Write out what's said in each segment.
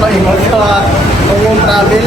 maingat ka. Huwag mong travel.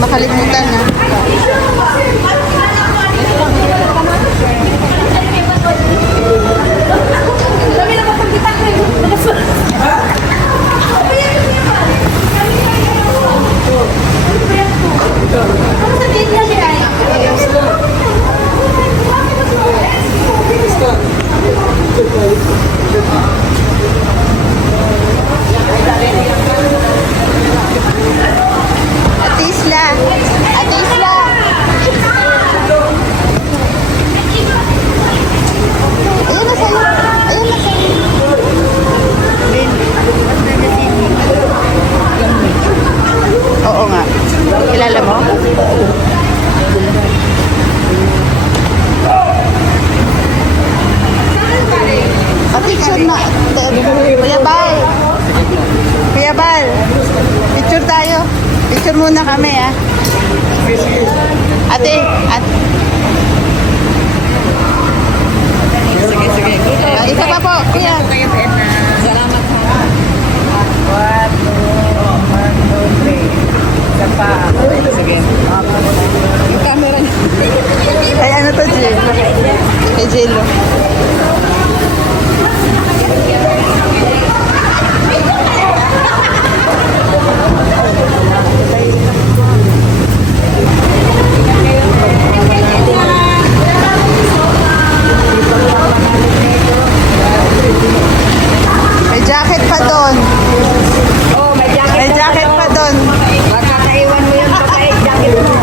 Makalimutan na. Ate Isla. Ate Isla. Ayun na sa'yo. Ayun na sa'yo. Oo nga. Kilala mo? Picture na. Kuya Bal. Kuya Bal. Picture tayo. Picture muna kami, ah. Ate. Sige. Isa pa po, kuya. Salamat ha. 1, 2, 3. Isa pa. Sige. Yung camera niya. Ay, ano to, Jill? Kay Jello. May jacket pa doon. Oh, may jacket. May jacket pa doon. Makakaiwan mo yung babae, jacket mo.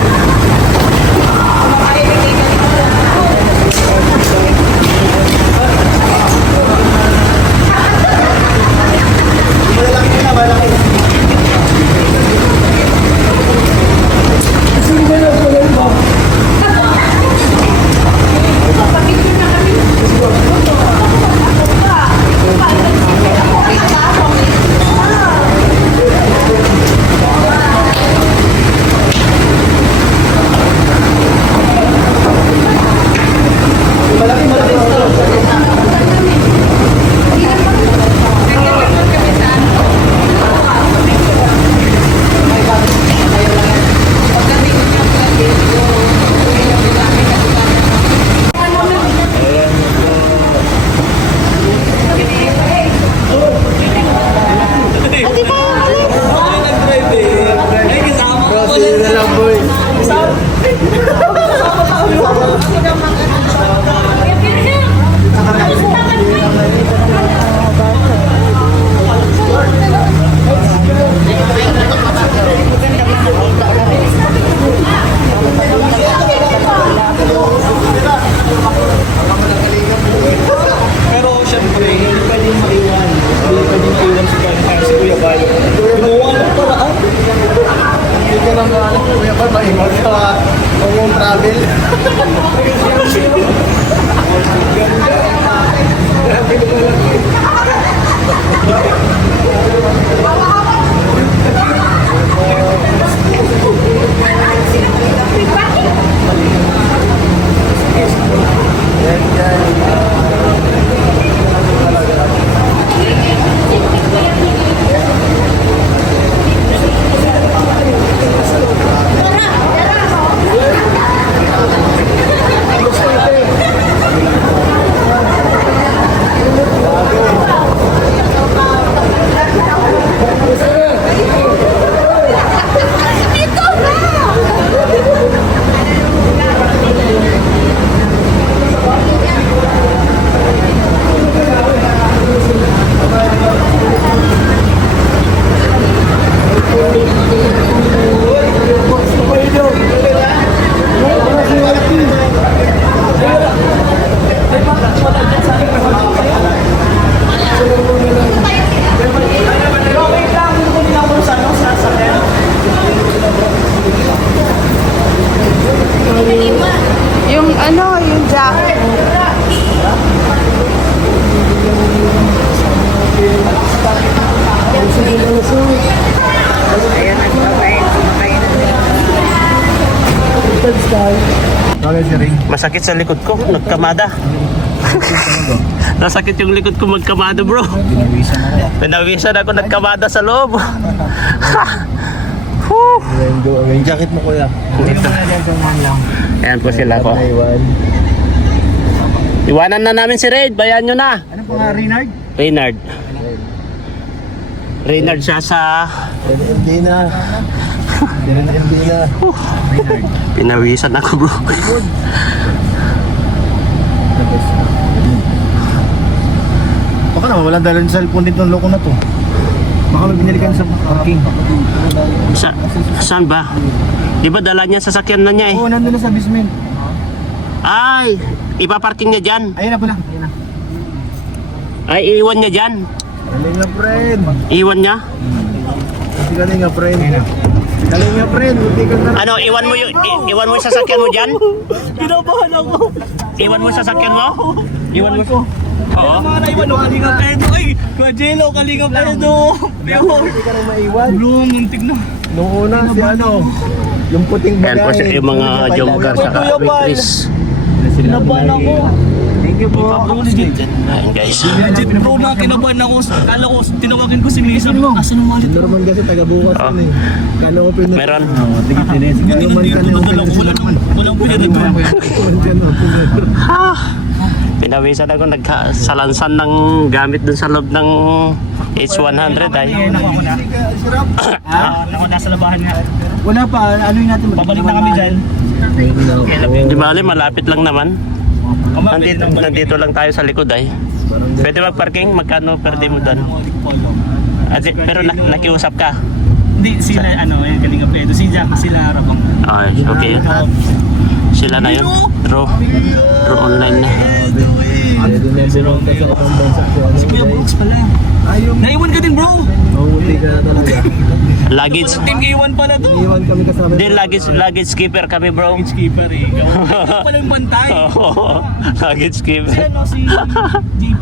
Bakit si Ring? Masakit sa likod ko, nagkamada. Nasakit yung likod ko magkamada, bro. Binawisan na kaya. Pinawisan ako, nagkamada sa loob. Yung jacket mo kuya. Dito. Ayan po sila ko. Naiwan. Iwanan na namin si Raid, bayan nyo na. Ano po nga, Reynard? Reynard. Reynard siya sa... Hindi na. Hindi na. Pinawisan ako, bro. Baka naman walang dala ng cellphone dito ng loko na to. Baka may binili ka sa parking. Saan ba? Di ba dala niya sasakyan na niya eh? Oo, nandun na sa basement. Ay, ipaparking niya dyan. Ayun na pala. Ayun na. Ay, iiwan niya dyan. Galing nga, friend. Iwan niya? Kasi galing nga, friend. Galing nga, friend. Buti ka na. Ano, iwan mo yung sasakyan mo dyan? Kinabahan ako. Iwan mo yung sasakyan mo? Iwan mo? Oo. Mga naiwan, kalinga pedo. Ay, Kajelo, kalinga pedo. Pero, hindi ka rin maiwan. Muntik na. Noong una, si ano, yung puting Ayan po bagay. yung mga joker sa waitress. Kinabahan ako. Thank you po. Ayan guys. Legit bro na kinabahan ako. Kala ko, tinawakin ko si Mesa. Asan ang wallet? Norman kasi taga-bukas Oh. yun eh. Kala ko pinag... Meron. Tigit din eh. Hindi nandito, nadala ko. Walang pwede dito. Pinawisan ako, nagsalansan ng gamit dun sa loob ng H100 ay. Ako nasa labahan nga. Wala pa, ano yung natin? Pabalik na kami dyan. Di bali, malapit lang naman. Nandito lang tayo sa likod ay. Pwede mag-parking? Magkano per day mo doon? Pero nakiusap ka? Hindi, sila ano, yung Kalinga Pedro. Si Jack, sila Rabang. Okay, okay. Sila na yun. Draw online na. Si Kuya Brooks pala. Naiwan ka din bro. Mahuti ka na talaga. Luggage. Team Iwan pala to. Iwan kami kasama. Hindi, luggage keeper kami bro. Keeper eh. Ikaw pala yung bantay. Oo, luggage Si keeper. ano, si JP.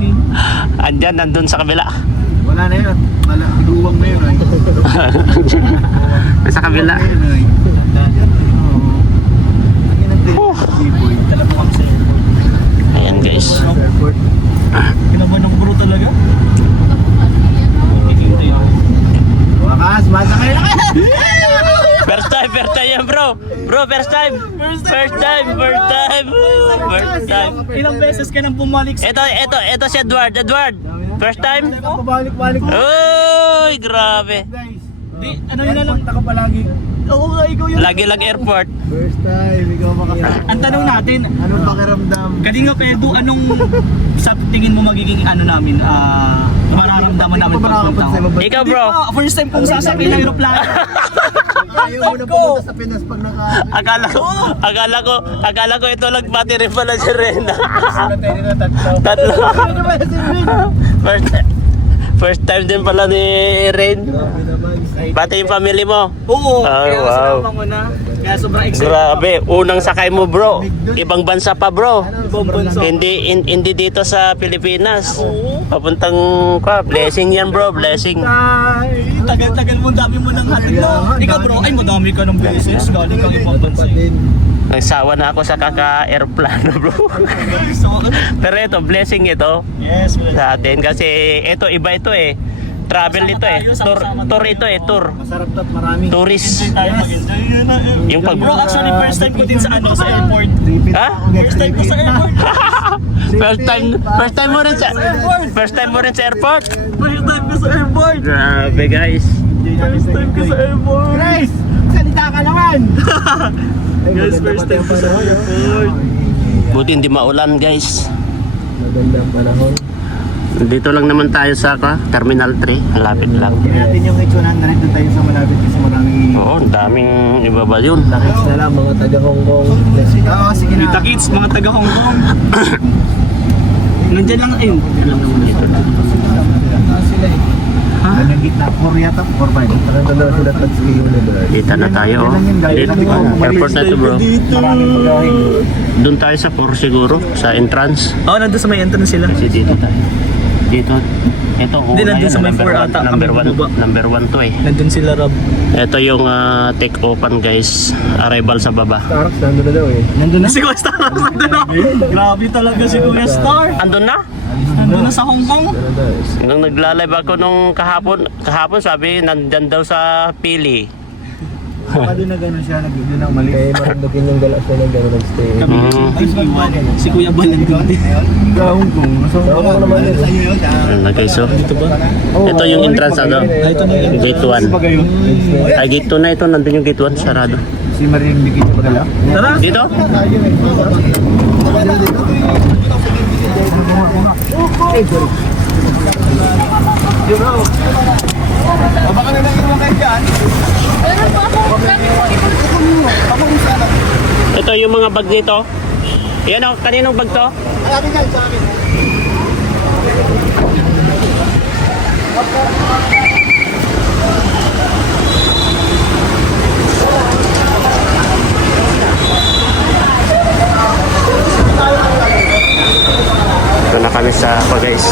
Andyan, nandun sa kabila. Wala na yun. Iguwang na yun. Sa kabila. Talagang sa Ayan guys. kinabahan ng bro talaga. Wakas, masakay na kayo. First time yan bro. Bro, first time. First time. Ilang beses ka nang bumalik sa Ito si Edward. First time? Pabalik-balik mo. Uy, grabe. Guys, Di, ano yun na lang. punta ka palagi. Oo nga, ikaw yun. Lagi lang airport. First time, ikaw makasama. Ang tanong natin, Anong pakiramdam? Kalinga Pedro, anong sa tingin mo magiging ano namin, mararamdaman namin pagpunta ko? Ikaw bro. First time kong sasakyan ng aeroplano. Ayaw mo na pumunta sa Pinas pag Akala ko ito lang battery pala si Rena. tayo na tatlo. Tatlo. Ano ba si Rin? First time din pala ni Ren. Grabe naman. Pati yung family mo. Oo, Ah, kaya wow. kasama ko na. Kaya sobrang excited Grabe, unang sakay mo bro. Ibang bansa pa bro. Ibang bansa. Hindi dito sa Pilipinas. Oo. Papuntang blessing yan bro, blessing. Ay, tagal-tagal mo, dami mo nang hatid na. Ikaw bro, ay madami ka ng beses. Galing kang ibang bansa. Nagsawa na ako sa kaka-airplano bro. So, Pero ito, blessing ito yes, well. sa atin kasi ito iba ito eh. Travel ito eh. Tour ito eh, tour. Masarap to at marami. Tourist. Tayo mag-enjoy yun na. Yung pag Bro, actually first time ko din sa ano, sa airport. Ha? First time ko sa airport. First time mo rin sa airport. First time ko sa airport. Grabe guys. First time ko sa airport. Grace, salita ka naman. Guys, first time ko sa airport. Buti hindi maulan guys. Magandang panahon. Dito lang naman tayo sa Terminal 3. Malapit lang. Tingnan natin yung H100 doon tayo sa malapit kasi maraming Oo, ang daming ibaba yun. takits na lang mga taga Hong Kong. Oo, sige na. Kita kids, mga taga Hong Kong. Nandiyan lang, ayun. Sila eh. Anong gitna? 4 yata? 4-5? Parang dalawa sila tag-skill na doon. Dito na tayo oh. Airport na ito bro. Maraming pagkain. Doon tayo sa 4 siguro, sa entrance. Oo, nandun sa may entrance sila. Kasi dito tayo. Dito, ito, Hindi, nandun sa may four ata, number kami 1, bumaba. number 1 to eh. Nandun sila Rob. Ito yung take open guys, arrival sa baba. Starks, nandun na daw eh. Nandun na si Kuya Star. Nandun na. Grabe talaga si Kuya Star. Andun na? Nandun na sa Hong Kong. Nung nagla-live ako nung kahapon sabi nandyan daw sa Pili. Saka din na gano'n siya, nag-video ng mali. Kaya maramdamin yung galas na gano'n nag-stay. Ay, si Iwan. Si Kuya Balan din. Sa Hong Kong. Sa Hong Kong naman yun. Ayun na guys, so. Ito yung entrance ano, gate 1. Ay, gate 2 na ito, nandun yung gate 1, sarado. Si Mariang Bikit Pagala. Tara. Dito? Baka na lang yung kayo dyan. Ito yung mga bag dito. Yan o, kaninong bag to? Sabi dyan, sa akin. Ito na kami sa ako guys.